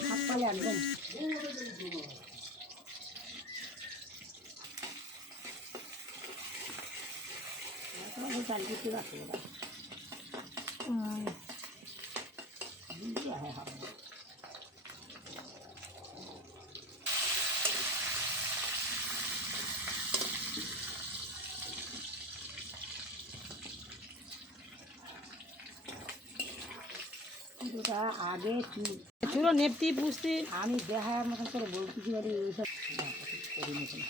হাত পালে একদম চাল দিতে রাখতে আগে চুলো নেপতি পুষতি আমি দেখার মতন করে বলতে পারি ওইসব করি মতন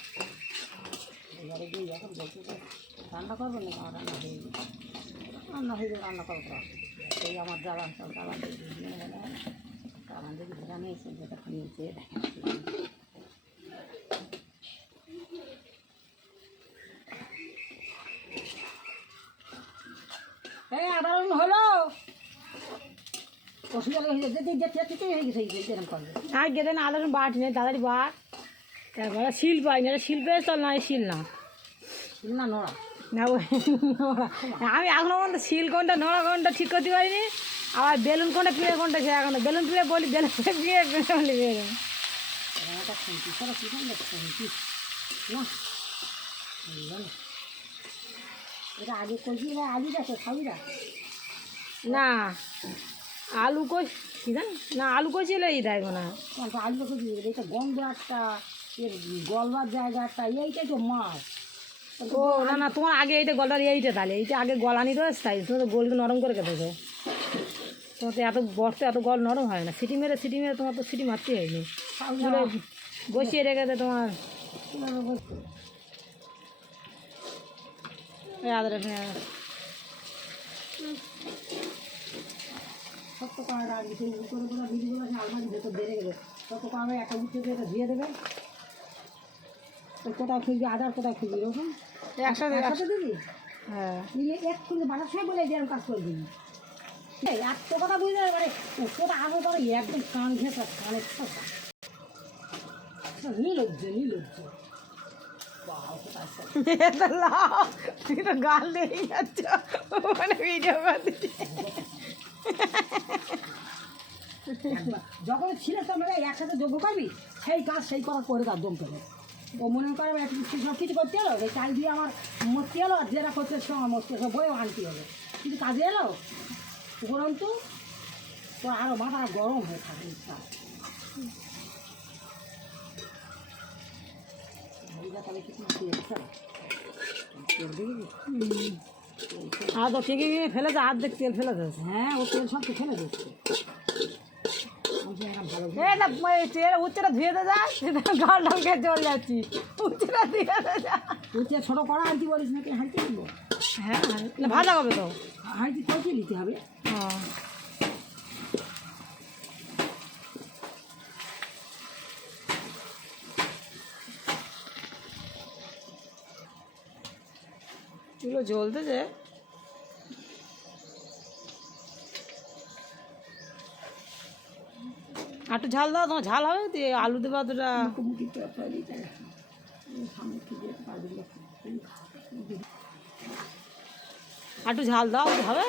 এবারে গিয়ে এখন বলতে রান্না করবো না রান্না হয়ে যাবে রান্না করবো সেই আমার জ্বালান সব জ্বালান দেখি জ্বালান দেখি জ্বালান এসে যেটা নিয়েছে এই আদারণ হলো আর গেলে না আলাদা বাট নেই তাড়াতাড়ি বাট তারপরে শিল পাই না শিল্পে চল না শিল না শিল না নোড়া না আমি এখনো পর্যন্ত শিল কোনটা নোড়া কোনটা ঠিক করতে পারিনি আবার বেলুন কোনটা পিঁড়ে কোনটা সে এখন বেলুন পিঁড়ে বলি বেলুন পিঁড়ে বলি বেলুন এটা আগে করছি না আলু দেখো খাবিরা না আলু কই কি জান না আলু কইছিল এই দেয় না আলু কই এটা গন্ধ একটা এর গলবার জায়গা একটা এইটাই তো মাছ ও না না তোমার আগে এইটা গলার এইটা তাহলে এইটা আগে গলানি রয়েছে তাই তোমার তো গোলকে নরম করে কেটেছো তোমার তো এত বসতে এত গল নরম হয় না সিটি মেরে তোমার তো সিটি মারতেই হয়নি বসিয়ে রেখেছে তোমার আদর সত্য কাঁড়া আগে সেই উপরে পুরো ভিডিওগুলো আছে আলমারি ভেতর বেড়ে গেলে তত কাঁড়া একটা উঠতে এটা ধুয়ে দেবে তো কোথাও খুঁজবি আদার কোথাও খুঁজবি এরকম একসাথে দিবি হ্যাঁ নিলে একসঙ্গে বাসার সময় বলে যেরকম কাজ করে দিবি এই এত কথা বুঝতে পারে কোথা আগে পরে একদম কান ঘেঁষা কানের নিলজ্জ তুই তো গাল লেগে যাচ্ছ মানে ভিডিও যখন ছিল তোমরা একসাথে যোগ্য করবি সেই কাজ সেই করা করে তার দম পেলে ও মনে করে সব কিছু করতে এলো এই চাল দিয়ে আমার মরতে এলো আর যেটা করতে সে আমার মরতে সব বইও আনতে হবে কিন্তু কাজে এলো উপরন্তু তোর আরও মাথা গরম হয়ে থাকে তাহলে কিছু আর তো ঠিকই ফেলেছে আর্ধেক তেল ফেলে দিয়েছে হ্যাঁ ও তেল সব তো ফেলে দিচ্ছে তেল উচ্চটা ধুয়ে দে যায় গাল ঢালকে চলে যাচ্ছি উচ্চটা ধুয়ে দে যা উচ্চে ছোটো কড়া আনতে বলিস নাকি হাঁড়িতে নিবো হ্যাঁ ভাজা হবে তো হাঁড়িতে কচি নিতে হবে হ্যাঁ চুলো জ্বলতেছে একটু ঝাল দাও তোমার ঝাল হবে দিয়ে আলু দেবে অতটা একটু ঝাল দাও হবে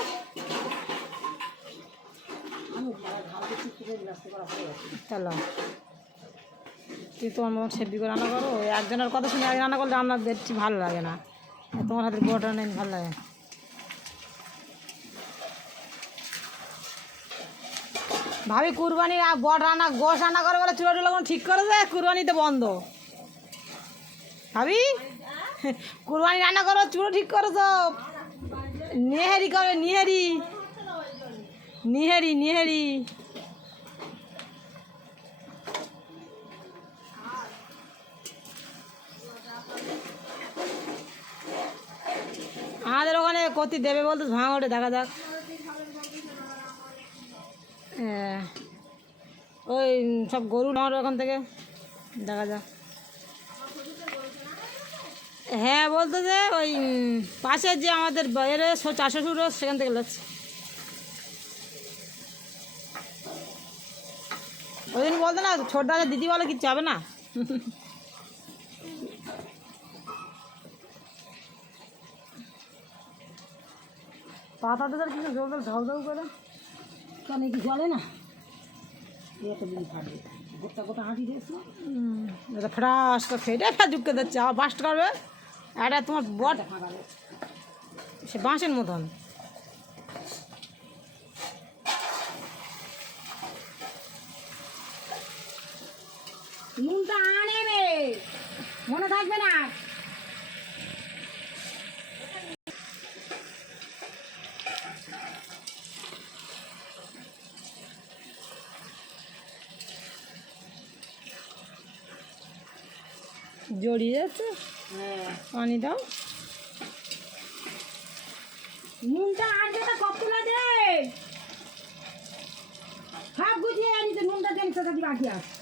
চলো তুই তোমার মতো সেদ্ধি করে রান্না করো একজনের কথা শুনে এক রান্না করলে রান্না দেখছি ভালো লাগে না তোমার হাতের বড় রান্না ভালো লাগে ভাবি কুরবানি বড় রান্না গোশ রান্না করে বলে চুলা টুলা কোনো ঠিক করে দেয় কুরবানিতে বন্ধ ভাবি কুরবানি রান্না করো চুলো ঠিক করে তো নেহেরি করে নিহেরি আমাদের ওখানে কতি দেবে বলতো ভাঙড়ে দেখা যাক ওই সব গরু নেওয়ার ওখান থেকে দেখা যাক হ্যাঁ বলতো যে ওই পাশের যে আমাদের এর চারশো শুরু সেখান থেকে লাগছে ওই দিন বলতো না ছোট দিদি বলে কিচ্ছু হবে না পাতাতে তার কিছু জল ঝাউ ঝাউ করে কেন কি জলে না ফ্রাস করে ফেটে ফেজুককে দিচ্ছে আবার বাস্ট করবে এটা তোমার বট সে বাঁশের মতন নুনটা আনে রে মনে থাকবে না জড়িয়ে যাচ্ছে হ্যাঁ পানি দাও নুনটা আনবে তো কত লাগে সব গুছিয়ে আনিতে নুনটা দেন সেটা দিয়ে বাকি আছে